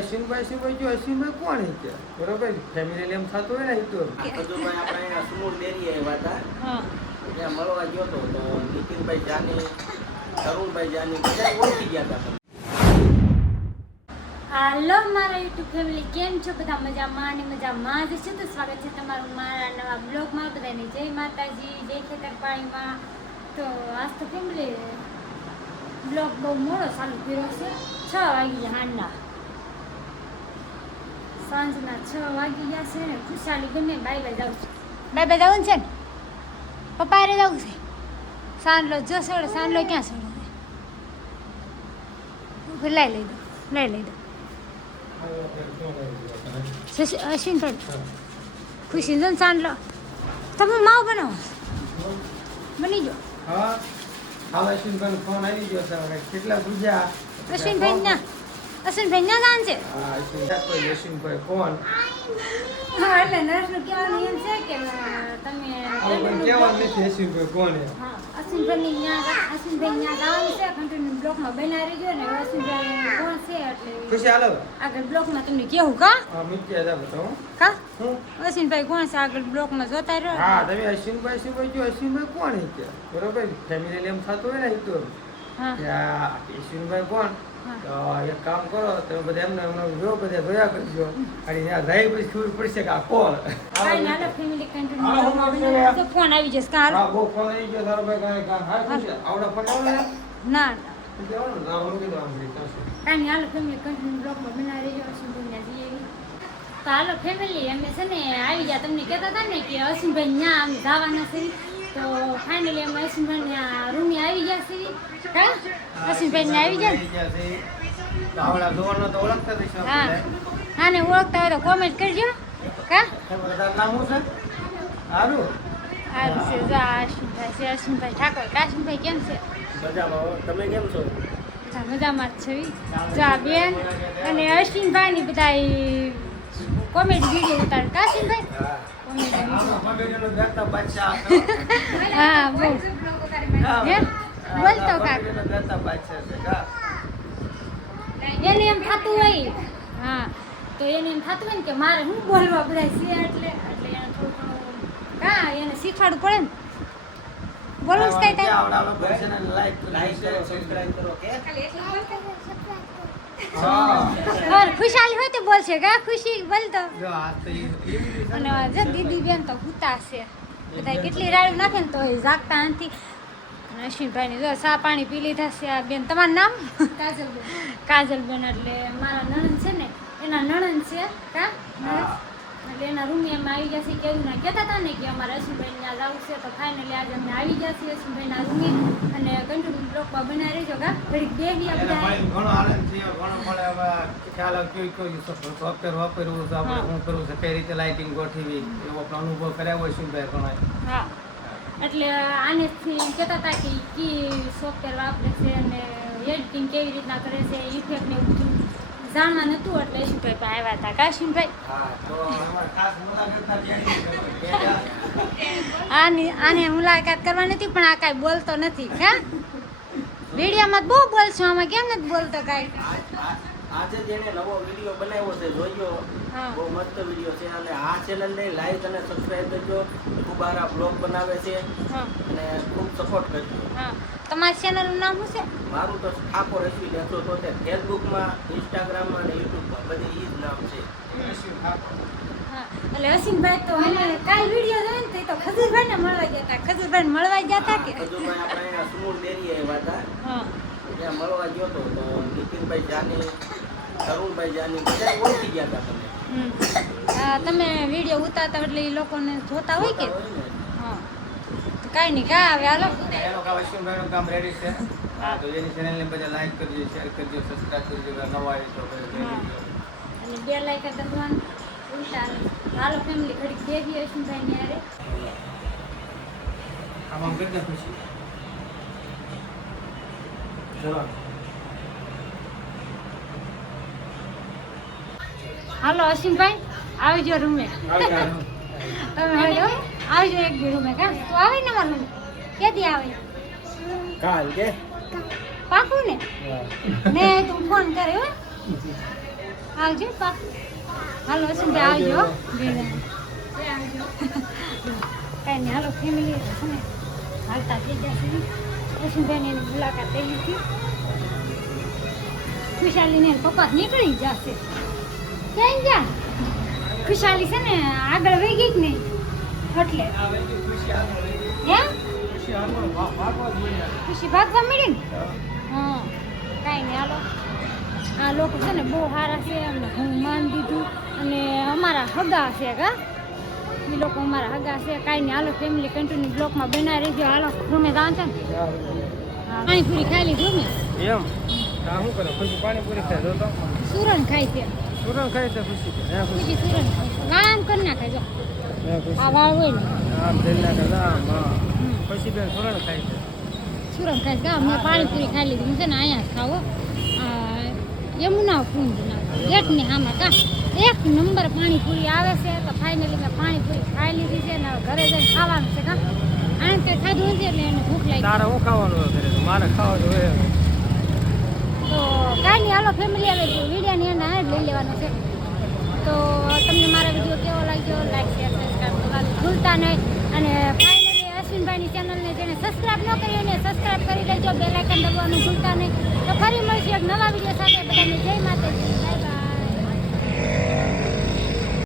અશ્વિનભાઈ અશ્વિનભાઈ જો અશ્વિનભાઈ કોણ છે બરોબર? ફેમિલી એમ થતું હોય ને હિતુ આપણે અહીંયા ડેરી આવ્યા હતા. ત્યાં મળવા ગયો તો નીતિનભાઈ જાની તરુણભાઈ જાની બધા ઓળખી ગયા હતા. હાલો મારા યુટ્યુબ ફેમિલી કેમ છો? બધા મજામાં અને મજામાં જ છે? તો સ્વાગત છે તમારું મારા નવા બ્લોગમાં. બધાને જય માતાજી જય ખેતરપાળીમાં. તો આજ તો ફેમિલી બ્લોગ બહુ મોડો ચાલુ કર્યો છે. છ વાગી હાંડના સાંજના છ વાગી ગયા છે ને ખુશાલી ગમે બાય બાય જાઉં છું. બાય બાય જવું છે ને? પપ્પા રે જવું છે? સાંડલો જો સોડો સાંડલો ક્યાં સોડો? લઈ લઈ દો લઈ લઈ દો અશ્વિન અશ્વિનભાઈ ખુશી જો સાંડલો તમે માવ બનાવો બની જો હા હાલ અશ્વિનભાઈ ફોન આવી ગયો છે. કેટલા પૂજ્યા? અશ્વિનભાઈ ના અશ્વિનભાઈ ના દાન છે. હા અશ્વિનભાઈ ફોન હા એટલે નર્સનું કહેવાનું એમ છે કે તમે કહેવાનું નથી અશ્વિનભાઈ કોણ છે હા અશ્વિનભાઈની ત્યાં અશ્વિનભાઈ ત્યાં જવાનું છે કન્ટિન્યુ બ્લોકમાં બનાવી ગયો ને અશ્વિનભાઈ કોણ છે એટલે ખુશી હાલો. આગળ બ્લોકમાં તમને કેવું કા? હા મૂક્યા જા હો. કા? હું? અશ્વિનભાઈ કોણ છે આગળ બ્લોકમાં જોતા રહ્યો? હા તમે અશ્વિનભાઈ અશ્વિનભાઈ જો અશ્વિનભાઈ કોણ છે? બરોબર ફેમિલી એમ થતું હોય ને તો. હા. અશ્વિનભાઈ કોણ? એક કામ કરો તમે બધા એમને એમને જો બધા જોયા કરજો. અને ત્યાં જાય પછી ખબર પડશે કે આ કોણ? ના. ફોન આવી જશે કાલ. હા બહુ ફોન આવી ગયો તારો ભાઈ કાંઈ હા. છે આવડો ફોન આવે ના ના. ના હાલો ફેમિલી તો અમે છે ને આવી ગયા. તમને કહેતા હતા ને કે અશ્વિનભાઈ ત્યાં અમે જવાના છે. તો ફાઇનલી અમે અશ્વિનભાઈ ત્યાં રૂમે આવી ગયા છે કા અશ્વિનભાઈ ને? આવી ગયા હા. હા ને ઓળખતા હોય તો કોમેન્ટ કરજો. કા સારું છે? જો અશ્વિનભાઈ છે. અશ્વિનભાઈ ઠાકોર. કાશ્મીભાઈ કેમ છે? મજામાં તમે કેમ છો? મજામાં જ છે. જા બેન અને અશ્વિનભાઈ ની બધા કોમેડી વીડિયો ઉતાર કાશીનભાઈ હા. હા? બોલતો કાક. એને એમ થતું હોય હા તો એને એમ થતું હોય ને કે મારે શું બોલવા બધા છે એટલે એટલે એને થોડું ઘણું હા એને શીખવાડવું પડે ને બોલો કઈ ટાઈમ લાઈક કરો સબસ્ક્રાઇબ કરો. કે ખાલી એટલું હા ઓર ખુશાલી હોય તો બોલશે કા ખુશી બોલતો તો. અને જે દીદી બેન તો હુતા છે. બધા કેટલી રાડું નાખે ને તો એ જાગતા નથી. અને અશ્વિનભાઈ જો સા પાણી પી લીધા છે આ બેન. તમારું નામ? કાજલબેન. કાજલબેન એટલે મારા નણંદ છે ને એના નણંદ છે કા? નણંદ? એટલે એના રૂમે એમ આવી ગયા છે કેવું ના કહેતા હતા ને કે અમારે અશ્વિનભાઈ ત્યાં જવું છે તો ફાઇનલી આજે અમને આવી ગયા છે અશ્વિનભાઈના રૂમે અને કન્ટિન્યુ બ્લોકમાં બનાવી રહેજો કા ઘડીક એને બધા ઘણો આનંદ થયો, ઘણો મળે હવે. ખ્યાલ આવે કેવી કેવી સો- software વાપરવું છે, આપણે શું કરવું છે, કઈ રીતે લાઇટિંગ ગોઠવી? એવો આપણો અનુભવ કર્યા હોય શિવભાઈ ઘણો. હા. એટલે આને કહેતા હતા કે કી સોફ્ટવેર વાપરે છે અને એડિટિંગ કેવી રીતના કરે છે ઇફેક્ટ ને એવું બધું જાણવા નતું એટલે યશુભાઈ પણ આવ્યા હતા. બેઠા. આની આને મુલાકાત કરવા નથી પણ આ કાંઈ બોલતો નથી હા? વિડીયોમાં બહુ બોલશો આમાં કેમ નથી બોલતો કાંઈ? આજ- જેને નવો વીડિયો બનાવ્યો છે જોયો. બહુ મસ્ત વીડિયો છે અને આ ચેનલને લાઈક અને સબસ્ક્રાઇબ કરજો. ખૂબ સારા બ્લોગ બનાવે છે. અને સપોર્ટ કરજો હા. તમારા ચેનલનું નામ શું છે? મારું તો ઠાકોર એસવી એકસો તોતેર ફેસબુકમાં ઇન્સ્ટાગ્રામમાં અને યુટ્યુબમાં બધી ઈ જ નામ છે. હા. એટલે અસીમભાઈ તો એને કાલ વીડિયો જોયો ને તો એ તો ખજૂરભાઈને મળવા ગયા હતા. ખજૂરભાઈને મળવા ગયા હતા કે? ખજૂરભાઈ આપણે અહીંયા સુમૂળ ડેરી આવ્યા હતા. હા. ત્યાં મળવા ગયો હતો તો નીતિનભાઈ જાની તરુણભાઈ જાની બધા ઓળખી ગયા હતા તમે. તમે વીડિયો ઉતારતા એટલે એ લોકોને જોતા હોય કે? તો કાંઈ નહીં કા આવે હાલો. એનો કામ અશ્વિનભાઈનું કામ રેડી છે. હા, તો એની channel ને બધા લાઈક કરજો, શેર કરજો, સબસ્ક્રાઇબ કરજો, નવા આવી તો અને બે લાઈક દબાવવાનું ઉલટા હાલો ફેમિલી ઘડી બેસી અશ્વિનભાઈ ની હારે. આમ કરી ખુશી. ચલો. હાલો અશ્વિનભાઈ જાઓ રૂમે. તમે હવે આવજો એક દી રૂમે કા? તું આવે ને મારા ક્યાંથી આવે? કાલ કે? પાકું ને? ને તું ફોન કરે હો. આવજો પાક. હાલો અશ્વિનભાઈ આવજો ભેળા. કઈ નહીં હાલો ફેમિલી છે ને હાલતા થઈ જશે અશ્વિનભાઈની એની મુલાકાત થઈ હતી. ખુશાલીને પપ્પા નીકળી જશે ક્યાં ગયા? ખુશાલી છે ને આગળ નહીં એટલે. એમ ખુશી ભાગવા મળી ને હા કાંઈ નહીં હાલો. આ લોકો છે ને બહુ સારા છે અમને હું માન દીધું. અને અમારા હગા છે કા? એ લોકો અમારા હગા છે કાંઈ નહીં હાલો ફેમિલી કન્ટિન્યુ બ્લોકમાં બનાવી રહેજો. હાલો રૂમે જાણ છે ને. હા પાણીપુરી ખાઈ લીધું મેં એમ? શું કરો? ખુશી પાણીપુરી જો તો. સુરણ ખાય છે. સુરણ ખાય છે ખુશી. ખુશી સુરણ આમ કરી નાખે જો. હે આ વાળ હોય ને. આમ તેલ નાખે આમ હા. હમ. બેન સુરણ ખાય છે. સુરત ખાઈ ગા મેં પાણીપુરી ખાઈ લીધી. હું છે ને અહીંયા જ ખાવો. આ યમુના કુંજ ગેટની હામાં કા એક નંબર પાણીપુરી આવે છે. તો ફાઇનલી મેં પાણીપુરી ખાઈ લીધી છે ને હવે ઘરે જઈને ખાવાનું છે કા આને તે ખાધું નથી એટલે એને ભૂખ લાગી. તારે શું ખાવાનું હોય ઘરે? મારે ખાવાનું હોય તો કાંઈ નહીં હાલો ફેમિલી આવે વિડીયોની એના જ લઈ લેવાનો છે. તો તમને મારા વીડિયો કેવો લાગ્યો? લાઈક શેર સબસ્ક્રાઈબ કરવાનું ભૂલતા નહીં. અને ફાઇનલી અશ્વિનભાઈની ચેનલને જેને સબસ્ક્રાઈબ ન કરી એને સબસ્ક્રાઈબ કરી લેજો. બેલાઇકન દબાવવાનું ભૂલતા નહીં. તો ફરી મળશે એક નવા વીડિયો સાથે. બધાને જય માતાજી.